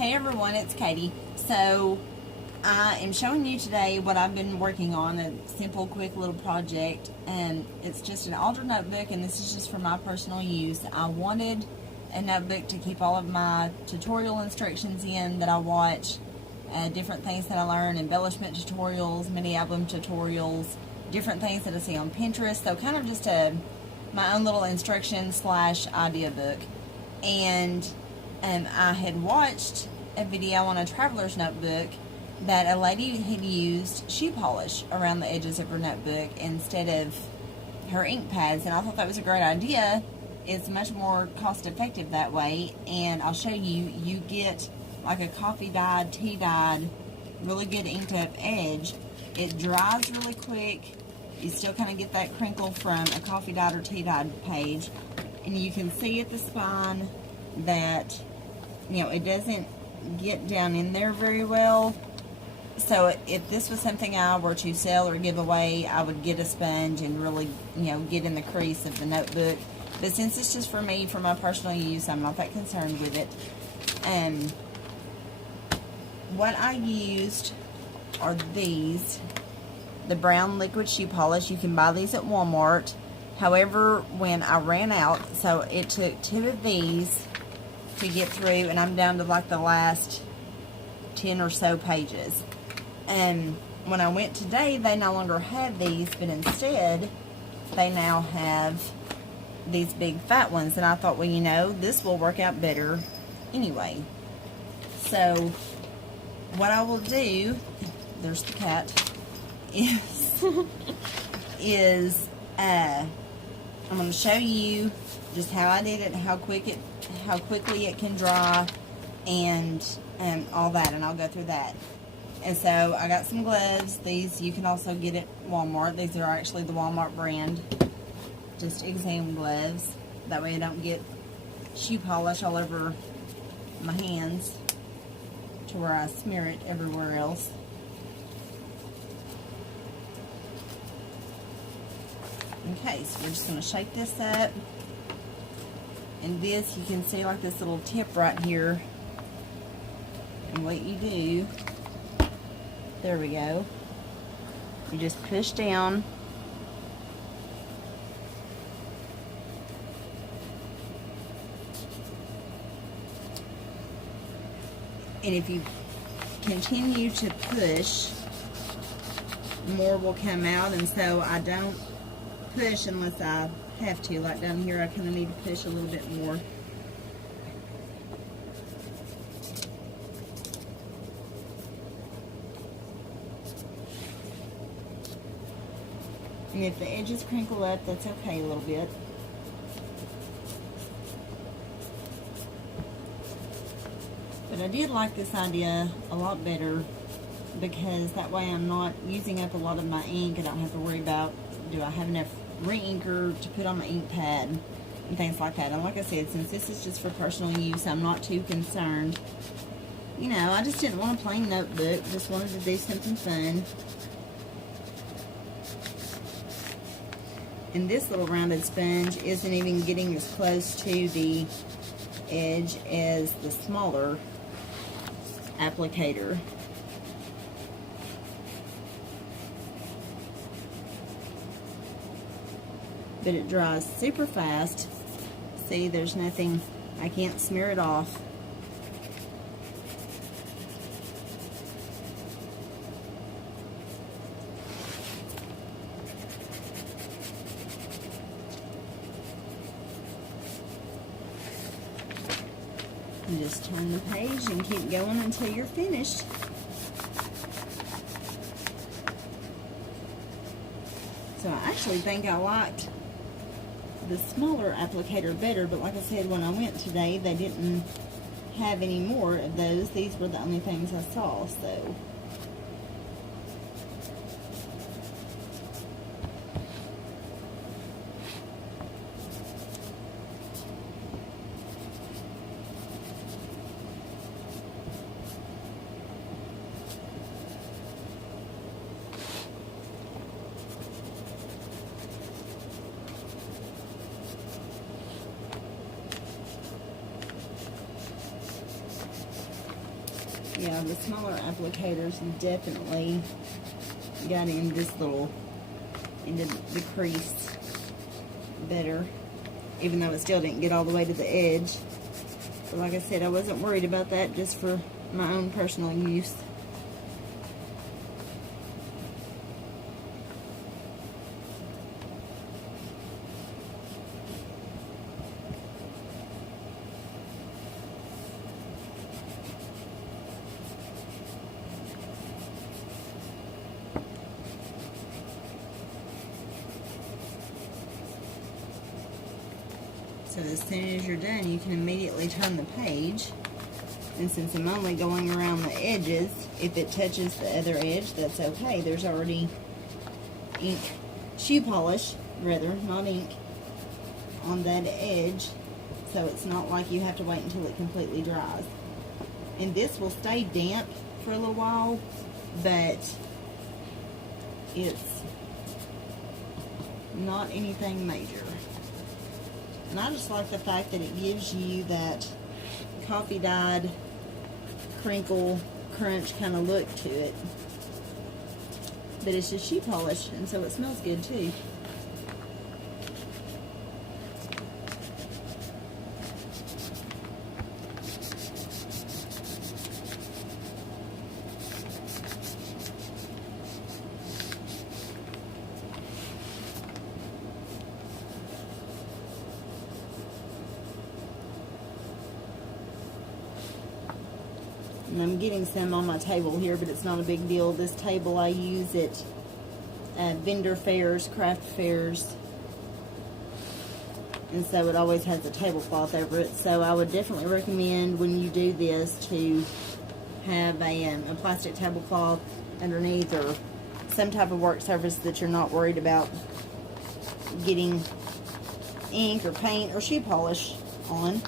Hey everyone, it's Katie. So I am showing you today what I've been working on, a simple, quick little project, and it's just an older notebook, and this is just for my personal use. I wanted a notebook to keep all of my tutorial instructions in that I watch, different things that I learn, embellishment tutorials, mini album tutorials, different things that I see on Pinterest. So kind of just my own little instruction slash idea book. And I had watched a video on a traveler's notebook that a lady had used shoe polish around the edges of her notebook instead of her ink pads, and I thought that was a great idea. It's much more cost effective that way, and I'll show you. You get like a coffee dyed, tea dyed, really good inked up edge. It dries really quick. You still kind of get that crinkle from a coffee dyed or tea dyed page, and you can see at the spine that, you know, it doesn't get down in there very well. So if this was something I were to sell or give away, I would get a sponge and really, you know, get in the crease of the notebook. But since it's just for me, for my personal use, I'm not that concerned with it. What I used are these, the brown liquid shoe polish. You can buy these at Walmart. However, when I ran out, so it took 2 of these to get through, and I'm down to like the last 10 or so pages. And when I went today, they no longer had these, but instead they now have these big fat ones, and I thought, well, you know, this will work out better anyway. So what I will do, there's the cat, is I'm going to show you just how I did it, how quickly it can dry, and all that, and I'll go through that. And so I got some gloves. These you can also get at Walmart. These are actually the Walmart brand, just exam gloves. That way I don't get shoe polish all over my hands to where I smear it everywhere else. Okay, so we're just going to shake this up. And this, you can see like this little tip right here. And what you do, there we go. You just push down. And if you continue to push, more will come out. And so I don't push unless I have to. Like down here, I kind of need to push a little bit more. And if the edges crinkle up, that's okay a little bit. But I did like this idea a lot better, because that way I'm not using up a lot of my ink. I don't have to worry about, do I have enough re-inker to put on my ink pad and things like that. And like I said, since this is just for personal use, I'm not too concerned. You know, I just didn't want a plain notebook, just wanted to do something fun. And this little rounded sponge isn't even getting as close to the edge as the smaller applicator. But it dries super fast. See, there's nothing, I can't smear it off. And just turn the page and keep going until you're finished. So I actually think I liked the smaller applicator better, but like I said, when I went today, they didn't have any more of those. These were the only things I saw, so. Yeah, the smaller applicators definitely got in this little, into the crease better, even though it still didn't get all the way to the edge. But like I said, I wasn't worried about that, just for my own personal use. So as soon as you're done, you can immediately turn the page. And since I'm only going around the edges, if it touches the other edge, that's okay. There's already ink, shoe polish, rather, not ink, on that edge. So it's not like you have to wait until it completely dries. And this will stay damp for a little while, but it's not anything major. And I just like the fact that it gives you that coffee dyed, crinkle, crunch kind of look to it. But it's just shoe polish, and so it smells good too. And I'm getting some on my table here, but it's not a big deal. This table I use at vendor fairs, craft fairs, and so it always has a tablecloth over it. So I would definitely recommend, when you do this, to have a plastic tablecloth underneath, or some type of work surface that you're not worried about getting ink or paint or shoe polish on.